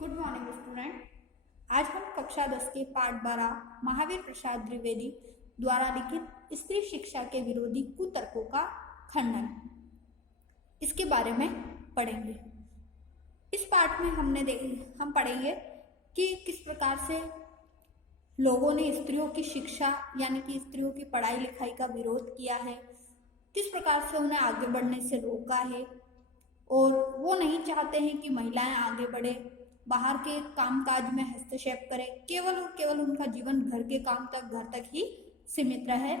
Good morning student. आज हम कक्षा 10 के पाठ 12 महावीर प्रसाद द्विवेदी द्वारा लिखित स्त्री शिक्षा के विरोधी कुतर्कों का खंडन इसके बारे में पढ़ेंगे। इस पाठ में हम पढ़ेंगे कि किस प्रकार से लोगों ने स्त्रियों की शिक्षा यानी कि स्त्रियों की पढ़ाई लिखाई का विरोध किया है, किस प्रकार से उन्हें आगे बढ़ने से रोका है और वो नहीं चाहते हैं कि महिलाएं आगे बढ़े, बाहर के कामकाज में हस्तक्षेप करें, केवल और केवल उनका जीवन घर के काम तक, घर तक ही सीमित रहे।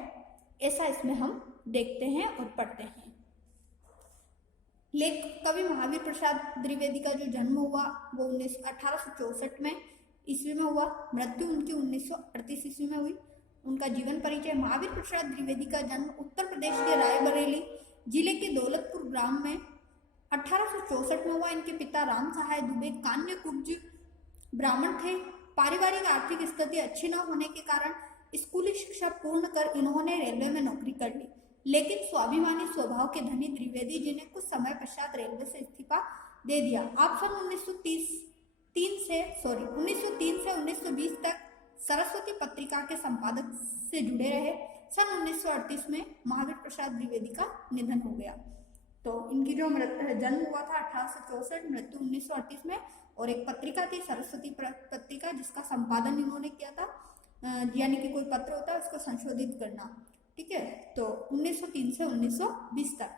ऐसा इसमें हम देखते हैं और पढ़ते हैं। कवि महावीर प्रसाद द्विवेदी का जो जन्म हुआ वो 1864 में ईस्वी में हुआ, मृत्यु उनकी 1938 ईस्वी में हुई। उनका जीवन परिचय। महावीर प्रसाद द्विवेदी का जन्म उत्तर प्रदेश के रायबरेली जिले के दौलतपुर ग्राम में 1864 में हुआ। इनके पिता राम सहाय दुबे कान्य कुब्ज ब्राह्मण थे। पारिवारिक आर्थिक स्थिति अच्छी न होने के कारण स्कूली शिक्षा पूर्ण कर इन्होंने रेलवे में नौकरी कर ली, लेकिन स्वाभिमानी स्वभाव के धनी द्विवेदी जी ने कुछ समय पश्चात रेलवे से इस्तीफा दे दिया। आप सन 1903 से 1920 तक सरस्वती पत्रिका के संपादक से जुड़े रहे। सन 1938 में महावीर प्रसाद द्विवेदी का निधन हो गया। तो इनकी जो जन्म हुआ था 1864, मृत्यु 1938 में, और एक पत्रिका थी सरस्वती पत्रिका जिसका संपादन इन्होंने किया था, यानी कि कोई पत्र होता है उसको संशोधित करना, ठीक है। तो 1903 से 1920 तक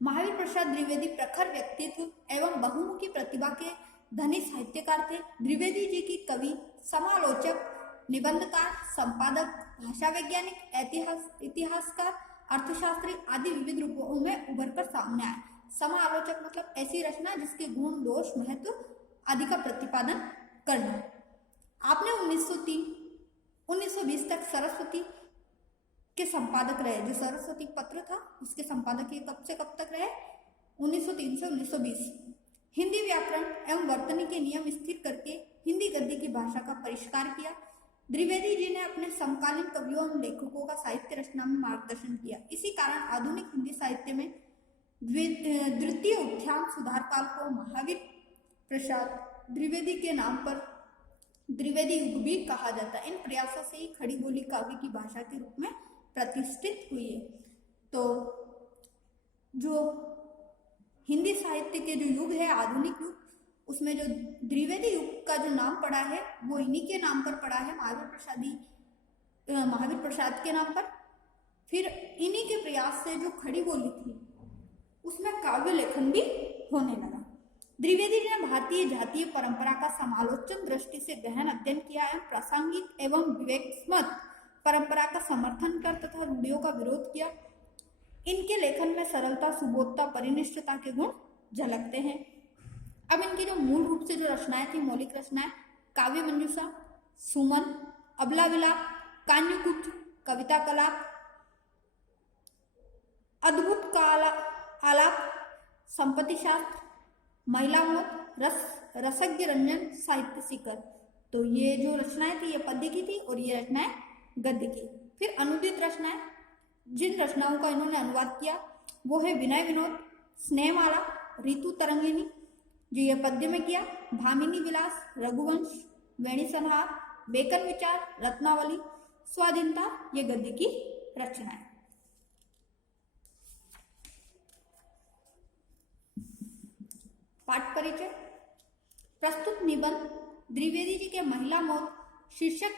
महावीर प्रसाद द्विवेदी प्रखर व्यक्तित्व एवं बहुमुखी प्रतिभा के धनी साहित्यकार थे। द्विवेदी जी की कवि, समालोचक, निबंधकार, संपादक, भाषा वैज्ञानिक, इतिहासकार, अर्थशास्त्री आदि विविध रूपों में उभरकर सामने आए। समालोचक मतलब ऐसी रचना जिसके गुण, दोष, महत्व आदि का प्रतिपादन करना। आपने 1920 तक सरस्वती के संपादक रहे। जो सरस्वती पत्र था उसके संपादक ये कब से कब तक रहे? 1903 से 1920। हिंदी व्याकरण एवं वर्तनी के नियम स्थिर करके हिंदी गद्य की भाषा का परिष्कार किया। द्विवेदी जी ने अपने समकालीन कवियों एवं लेखकों का साहित्य रचना में मार्गदर्शन किया। इसी कारण आधुनिक हिंदी साहित्य में द्वितीय उत्थान सुधार काल को महावीर प्रसाद द्विवेदी के नाम पर द्विवेदी युग भी कहा जाता है। इन प्रयासों से ही खड़ी बोली काव्य की भाषा के रूप में प्रतिष्ठित हुई है। तो जो हिंदी साहित्य के जो युग है, आधुनिक युग, उसमें जो द्विवेदी युग का जो नाम पड़ा है वो इन्हीं के नाम पर पड़ा है, महावीर प्रसाद के नाम पर। फिर इन्हीं के प्रयास से जो खड़ी बोली थी उसमें काव्य लेखन भी होने लगा। द्विवेदी जी ने भारतीय जातीय परंपरा का समालोचन दृष्टि से गहन अध्ययन किया एवं प्रासंगिक एवं विवेकस्मत परंपरा का समर्थन कर तथा रूढ़ियों का विरोध किया। इनके लेखन में सरलता, सुबोधता, परिनिष्ठता के गुण झलकते हैं। अब इनकी जो मूल रूप से जो रचनाएं थी, मौलिक रचनाएं, काव्य मंजूषा, सुमन, अबला विलाप, कान्यकुब्ज, कविता कलाप, अद्भुत का आलाप, संपत्ति शास्त्र, महिला मौत, रसज्ञ रंजन, साहित्य शिखर। तो ये जो रचनाएं थी ये पद्य की थी और ये रचनाएं गद्य की। फिर अनुदित रचनाएं, जिन रचनाओं का इन्होंने अनुवाद किया वो है विनय विनोद, स्नेहमाला, ऋतु तरंगिनी जो ये पद्य में किया, भामिनी विलास, रघुवंश, वेणी संहार, बेकन विचार, रत्नावली, स्वाधीनता, ये गद्य की रचनाएं। पाठ परिचय। प्रस्तुत निबंध द्विवेदी जी के महिला मौत शीर्षक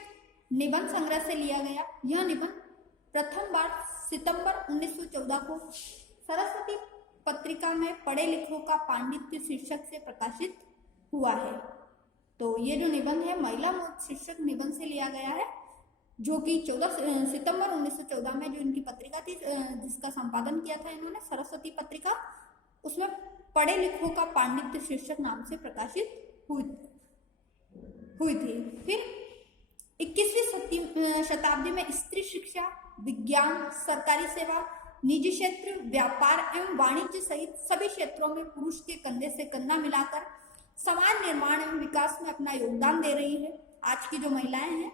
निबंध संग्रह से लिया गया। यह निबंध प्रथम बार सितंबर 1914 को सरस्वती पत्रिका में पढ़े लिखों का पांडित्य शीर्षक से प्रकाशित हुआ है। तो ये जो निबंध है महिला मौत शीर्षक निबंध से लिया गया है, जो कि 14 सितंबर 1914 में जो इनकी पत्रिका थी जिसका संपादन किया था इन्होंने, सरस्वती पत्रिका, उसमें पढ़े लिखों का पांडित्य शीर्षक नाम से प्रकाशित हुई थी। फिर 21वीं शताब्दी में स्त्री शिक्षा, विज्ञान, सरकारी सेवा, निजी क्षेत्र, व्यापार एवं वाणिज्य सहित सभी क्षेत्रों में पुरुष के कंधे से कंधा मिलाकर समाज निर्माण एवं विकास में अपना योगदान दे रही है। आज की जो महिलाएं हैं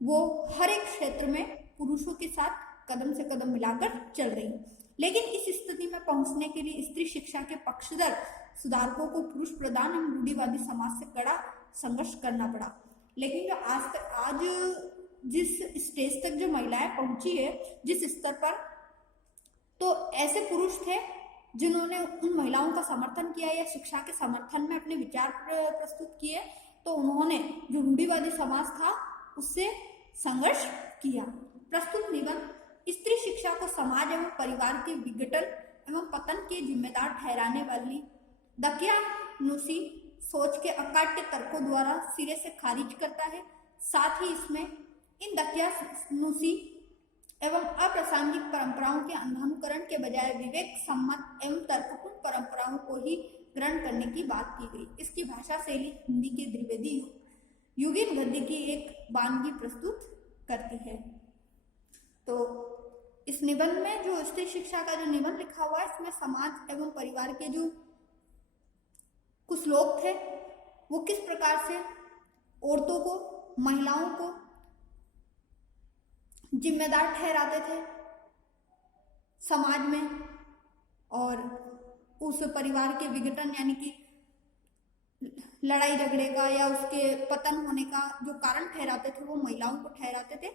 वो हर एक क्षेत्र में पुरुषों के साथ कदम से कदम मिलाकर चल रही हैं। लेकिन इस स्थिति में पहुंचने के लिए स्त्री शिक्षा के पक्षधर सुधारकों को पुरुष प्रधान एवं रूढ़िवादी समाज से कड़ा संघर्ष करना पड़ा। लेकिन जो आज जिस स्टेज तक जो महिलाएं पहुंची है, जिस स्तर पर, तो ऐसे पुरुष थे जिन्होंने उन महिलाओं का समर्थन किया या शिक्षा के समर्थन में अपने विचार प्रस्तुत किए, तो उन्होंने जो रूढ़िवादी समाज था उससे संघर्ष किया। प्रस्तुत निबंध स्त्री शिक्षा को समाज एवं परिवार के विघटन एवं पतन के जिम्मेदार ठहराने वाली दकियानुसी सोच के अकाट्य तर्कों द्वारा सिरे से खारिज करता है। साथ ही इसमें इन दकियानुसी एवं अप्रासंगिक परंपराओं के अंधानुकरण के बजाय विवेक सम्मत एवं तर्कपूर्ण परंपराओं को ही ग्रहण करने की बात की गई। इसकी भाषा शैली हिंदी के द्विवेदी युगीन गद्य की एक वानगी प्रस्तुत करती है। तो इस निबंध में जो स्त्री शिक्षा का जो निबंध लिखा हुआ है, इसमें समाज एवं परिवार के जो कुछ लोग थे वो किस प्रकार से औरतों को, महिलाओं को जिम्मेदार ठहराते थे समाज में, और उस परिवार के विघटन यानी कि लड़ाई झगड़े का या उसके पतन होने का जो कारण ठहराते थे वो महिलाओं को ठहराते थे।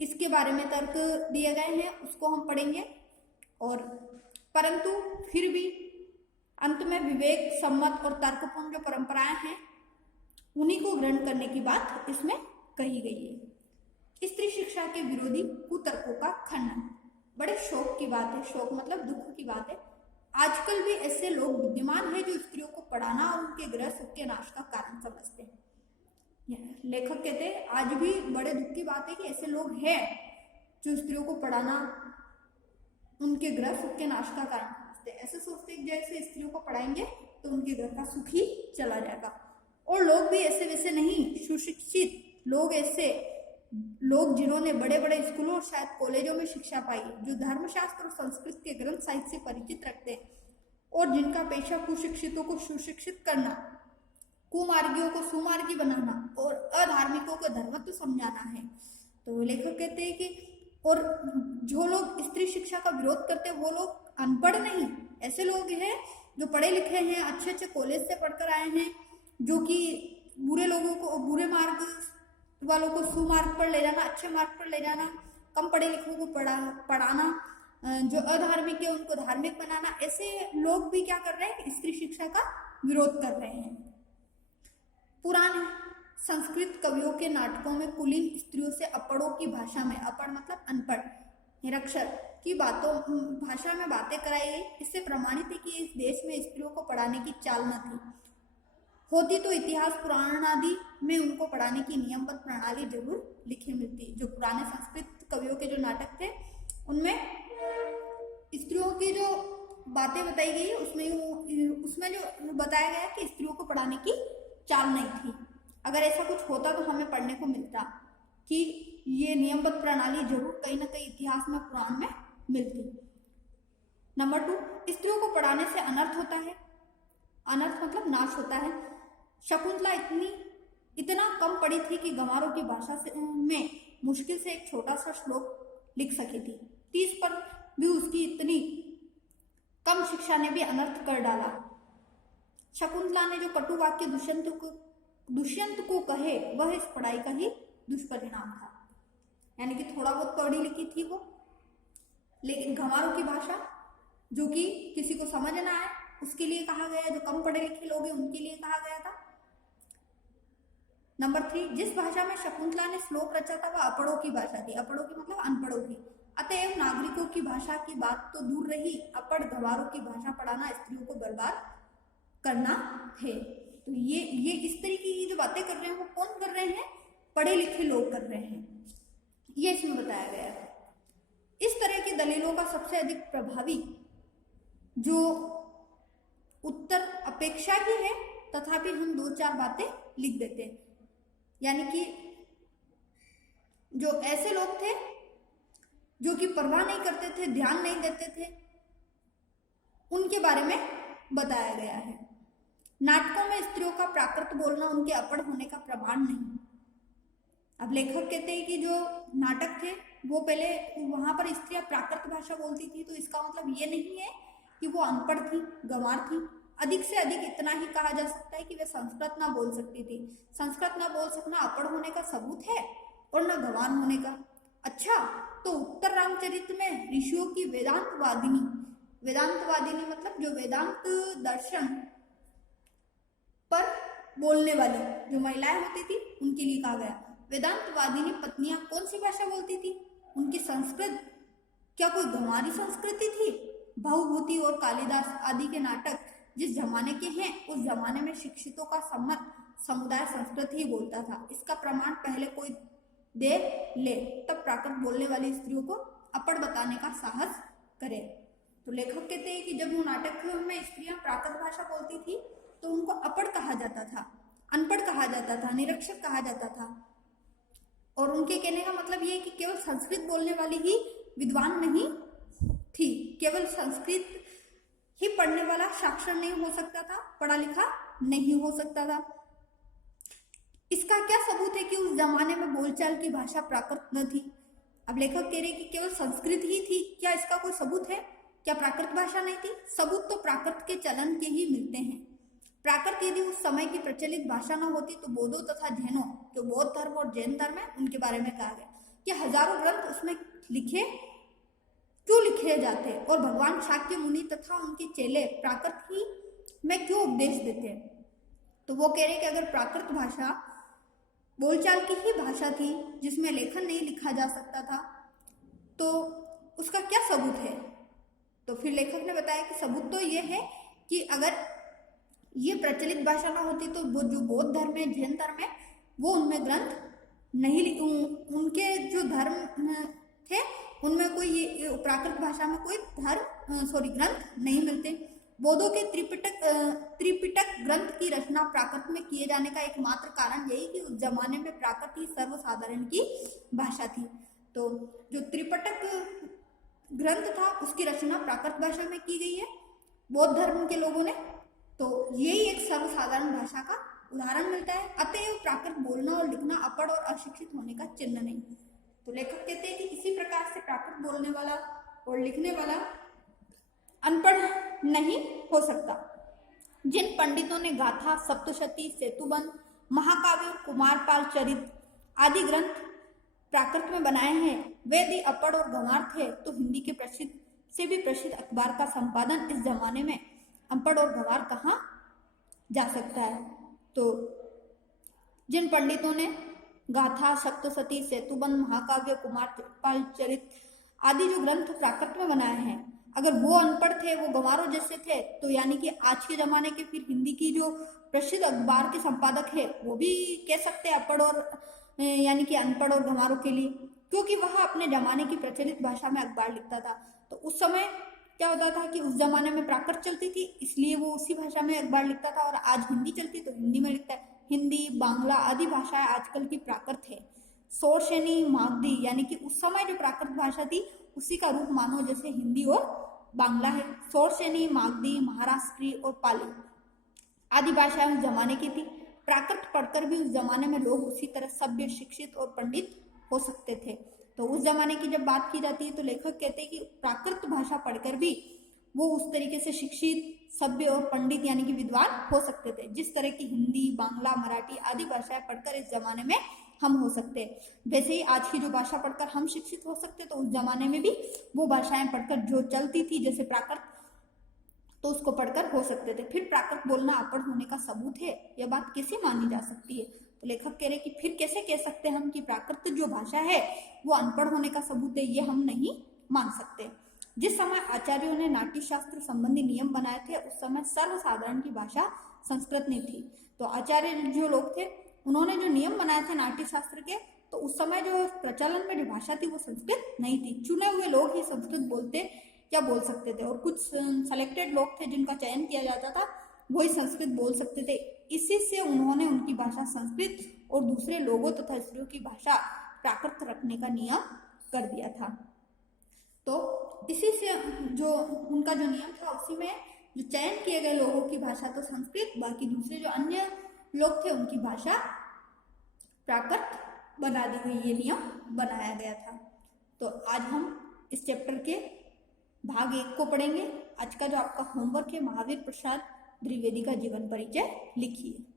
इसके बारे में तर्क दिए गए हैं, उसको हम पढ़ेंगे। और परंतु फिर भी अंत में विवेक सम्मत और तर्कपूर्ण जो परंपराएं हैं उन्हीं को ग्रहण करने की बात इसमें कही गई है। स्त्री शिक्षा के विरोधी कुतर्कों का खंडन, बड़े शोक की बात है, शोक मतलब दुख की बात है। आजकल भी ऐसे लोग विद्यमान हैं जो स्त्रियों को पढ़ाना और उनके गृह सुख के नाश का कारण समझते हैं। लेखक कहते हैं आज भी बड़े दुख की बात है कि ऐसे लोग हैं जो स्त्रियों को पढ़ाना उनके गृह सुख के नाश का कारण समझते हैं। ऐसे सोचते हैं जैसे स्त्रियों को पढ़ाएंगे तो उनके घर का सुख ही चला जाएगा। और लोग भी ऐसे वैसे नहीं, सुशिक्षित लोग, ऐसे लोग जिन्होंने बड़े बड़े स्कूलों और शायद कॉलेजों में शिक्षा पाई, जो धर्मशास्त्र और संस्कृत के ग्रंथ साहित्य से परिचित रखते हैं और जिनका पेशा कुशिक्षितों को सुशिक्षित करना, कुमार्गियों को सुमार्गी बनाना और अधार्मिकों को धर्मत्व समझाना है। तो लेखक कहते हैं कि और जो लोग स्त्री शिक्षा का विरोध करते हैं वो लोग अनपढ़ नहीं, ऐसे लोग हैं जो पढ़े लिखे हैं, अच्छे अच्छे कॉलेज से पढ़कर आए हैं, जो कि बुरे लोगों को, बुरे मार्ग वालों को सुमार्ग पर ले जाना, अच्छे मार्ग पर ले जाना, कम पढ़े लिखों को पढ़ाना, जो अधार्मिक है उनको धार्मिक बनाना, ऐसे लोग भी क्या कर रहे हैं, स्त्री शिक्षा का विरोध कर रहे हैं। पुराने संस्कृत कवियों के नाटकों में कुलीन स्त्रियों से अपड़ों की भाषा में, अपड़ मतलब अनपढ़, निरक्षर की भाषा में बातें कराई गई। इससे प्रमाणित है कि इस देश में स्त्रियों को पढ़ाने की चाल न थी। होती तो इतिहास पुराण आदि में उनको पढ़ाने की नियमबद्ध प्रणाली जरूर लिखी मिलती। जो पुराने संस्कृत कवियों के जो नाटक थे उनमें स्त्रियों की जो बातें बताई गई उसमें जो बताया गया कि स्त्रियों को पढ़ाने की चाल नहीं थी। अगर ऐसा कुछ होता तो हमें पढ़ने को मिलता कि ये नियमबद्ध प्रणाली जरूर कहीं ना कहीं इतिहास में, पुराण में मिलती। नंबर 2, स्त्रियों को पढ़ाने से अनर्थ होता है। अनर्थ मतलब नाश होता है। शकुंतला इतना कम पढ़ी थी कि गंवारों की भाषा में मुश्किल से एक छोटा सा श्लोक लिख सकी थी। 30 पर भी उसकी इतनी कम शिक्षा ने भी अनर्थ कर डाला। शकुंतला ने जो कटु वाक्य दुष्यंत को कहे वह इस पढ़ाई का ही दुष्परिणाम था। यानी कि थोड़ा बहुत पढ़ी लिखी थी वो, लेकिन गंवारों की भाषा जो कि किसी को समझ ना आए उसके लिए कहा गया, जो कम पढ़े लिखे लोग हैं उनके लिए कहा गया था। नंबर 3, जिस भाषा में शकुंतला ने श्लोक रचा था वह अपड़ों की भाषा थी। अपड़ों की मतलब अनपढ़ों की। अतएव नागरिकों की भाषा की बात तो दूर रही, अपढ़ गंवारों की भाषा पढ़ाना स्त्रियों को बर्बाद करना है। तो ये इस तरीके की जो बातें कर रहे हैं वो कौन कर रहे हैं, पढ़े लिखे लोग कर रहे हैं, ये इसमें बताया गया है। इस तरह की दलीलों का सबसे अधिक प्रभावी जो उत्तर अपेक्षा ही है, तथापि हम 2-4 बातें लिख देते हैं। यानी कि जो ऐसे लोग थे जो कि परवाह नहीं करते थे, ध्यान नहीं देते थे, उनके बारे में बताया गया है। नाटकों में स्त्रियों का प्राकृत बोलना उनके अपढ़ होने का प्रमाण नहीं। अब लेखक कहते हैं कि जो नाटक थे वो पहले वहां पर स्त्रियां प्राकृत भाषा बोलती थी, तो इसका मतलब ये नहीं है कि वो अनपढ़ थी, गंवार थी। अधिक से अधिक इतना ही कहा जा सकता है कि वे संस्कृत ना बोल सकती थी। संस्कृत ना बोल सकना अपढ़ होने का सबूत है और न गंवार होने का। अच्छा, तो उत्तर रामचरित में ऋषियों की वेदांतवादिनी मतलब जो वेदांत दर्शन पर बोलने वाली जो महिलाएं होती थी उनके लिए कहा गया। वेदांतवादिनी पत्नियां कौन सी भाषा बोलती थी? उनकी संस्कृत क्या कोई गंवारी संस्कृति थी? भवभूति और कालिदास आदि के नाटक जिस जमाने के हैं उस जमाने में शिक्षितों का सम्मत समुदाय संस्कृत ही बोलता था। इसका प्रमाण पहले कोई दे ले तब प्राकृत बोलने वाली स्त्रियों को अपढ़ बताने का साहस करे। तो लेखक कहते हैं कि जब वो नाटक में स्त्रियां प्राकृत भाषा बोलती थी तो उनको अपढ़ कहा जाता था, अनपढ़ कहा जाता था, निरक्षर कहा जाता था। और उनके कहने का मतलब ये है कि केवल संस्कृत बोलने वाली ही विद्वान नहीं थी, केवल संस्कृत ही पढ़ने वाला साक्षर नहीं हो सकता था, पढ़ा लिखा नहीं हो सकता था। इसका क्या सबूत है कि उस जमाने में बोलचाल की भाषा प्राकृत न थी? अब लेखक कह रहे कि केवल संस्कृत ही थी, क्या इसका कोई सबूत है? क्या प्राकृत भाषा नहीं थी? सबूत तो प्राकृत के चलन के ही मिलते हैं। प्राकृत यदि उस समय की प्रचलित भाषा न होती तो बौद्धों तथा जैनों, जो बौद्ध धर्म और जैन धर्म है, उनके बारे में कहा गया कि हजारों ग्रंथ उसमें क्यों लिखे जाते और भगवान शाक्य मुनि तथा उनके चेले प्राकृत ही में क्यों उपदेश देते। तो वो कह रहे कि अगर प्राकृत भाषा बोलचाल की ही भाषा थी जिसमें लेखन नहीं लिखा जा सकता था तो उसका क्या सबूत है? तो फिर लेखक ने बताया कि सबूत तो ये है कि अगर ये प्रचलित भाषा ना होती तो वो जो बौद्ध धर्म है, जैन धर्म है, वो उनमें ग्रंथ नहीं, उनके जो धर्म थे उनमें कोई ये प्राकृत भाषा में कोई ग्रंथ नहीं मिलते। बौद्धों के त्रिपिटक ग्रंथ की रचना प्राकृत में किए जाने का एकमात्र कारण यही कि उस जमाने में प्राकृत ही सर्वसाधारण की भाषा थी। तो जो त्रिपिटक ग्रंथ था उसकी रचना प्राकृत भाषा में की गई है बौद्ध धर्म के लोगों ने, तो यही एक सर्वसाधारण भाषा का उदाहरण मिलता है। अतएव प्राकृत बोलना और लिखना अपढ़ और अशिक्षित होने का चिन्ह नहीं। तो लेखक कहते हैं कि इसी प्रकार से प्राकृत बोलने वाला और लिखने वाला अनपढ़ नहीं हो सकता। जिन पंडितों ने गाथा, सप्तशती, सेतुबंध, महाकाव्य और कुमारपाल चरित आदि ग्रंथ प्राकृत में बनाए हैं वे यदि अपढ़ और गंवार थे तो हिंदी के प्रसिद्ध से भी प्रसिद्ध अखबार का संपादन इस जमाने में अनपढ़ और गंवार कहाँ जा सकता है। तो जिन पंडितों ने गाथा, सप्तशती, सेतुबंध, महाकाव्य, कुमारपाल चरित आदि जो ग्रंथ प्राकृत में बनाए हैं, अगर वो अनपढ़ थे, वो गंवारों जैसे थे, तो यानी कि आज के जमाने के फिर हिंदी की जो प्रसिद्ध अखबार के संपादक है वो भी कह सकते हैं अपढ़ और यानी कि अनपढ़ और गंवारों के लिए, क्योंकि वह अपने जमाने की प्रचलित भाषा में अखबार लिखता था। तो उस समय क्या होता था कि उस जमाने में प्राकृत चलती थी इसलिए वो उसी भाषा में अखबार लिखता था, और आज हिंदी चलती तो हिंदी में लिखता है। हिंदी, बांग्ला आदि भाषाएं आजकल की प्राकृत है। सोरशेनी, मागधी यानी कि उस समय जो प्राकृत भाषा थी उसी का रूप मानो जैसे हिंदी और बांग्ला है। सोरशेनी, मागधी, महाराष्ट्री और पाली आदि भाषाएं उस जमाने की थी। प्राकृत पढ़कर भी उस जमाने में लोग उसी तरह सभ्य, शिक्षित और पंडित हो सकते थे। तो उस जमाने की जब बात की जाती है तो लेखक कहते हैं कि प्राकृत भाषा पढ़कर भी वो उस तरीके से शिक्षित, सभ्य और पंडित यानी कि विद्वान हो सकते थे जिस तरह की हिंदी, बांग्ला, मराठी आदि भाषाएं पढ़कर इस जमाने में हम हो सकते हैं। वैसे ही आज की जो भाषा पढ़कर हम शिक्षित हो सकते तो उस जमाने में भी वो भाषाएं पढ़कर जो चलती थी जैसे प्राकृत, तो उसको पढ़कर हो सकते थे। फिर प्राकृत बोलना अपढ़ होने का सबूत है, यह बात कैसे मानी जा सकती है? तो लेखक कह रहे कि फिर कैसे कह सकते हैं हम कि प्राकृत जो भाषा है वो अनपढ़ होने का सबूत है, ये हम नहीं मान सकते। जिस समय आचार्यों ने नाट्य शास्त्र संबंधी नियम बनाए थे उस समय सर्वसाधारण की भाषा संस्कृत नहीं थी। तो आचार्य जो लोग थे उन्होंने जो नियम बनाए थे नाट्य शास्त्र के, तो उस समय जो प्रचलन में जो भाषा थी वो संस्कृत नहीं थी। चुने हुए लोग ही संस्कृत बोल सकते थे और कुछ सेलेक्टेड लोग थे जिनका चयन किया जाता था वही संस्कृत बोल सकते थे। इसी से उन्होंने उनकी भाषा संस्कृत और दूसरे लोगों तथा स्त्रियों की भाषा प्राकृत रखने का नियम कर दिया था। तो इसी से जो उनका जो नियम था उसी में जो चयन किए गए लोगों की भाषा तो संस्कृत, बाकी दूसरे जो अन्य लोग थे उनकी भाषा प्राकृत बना दी गई, ये नियम बनाया गया था। तो आज हम इस चैप्टर के भाग 1 को पढ़ेंगे। आज का जो आपका होमवर्क है महावीर प्रसाद द्विवेदी का जीवन परिचय लिखिए।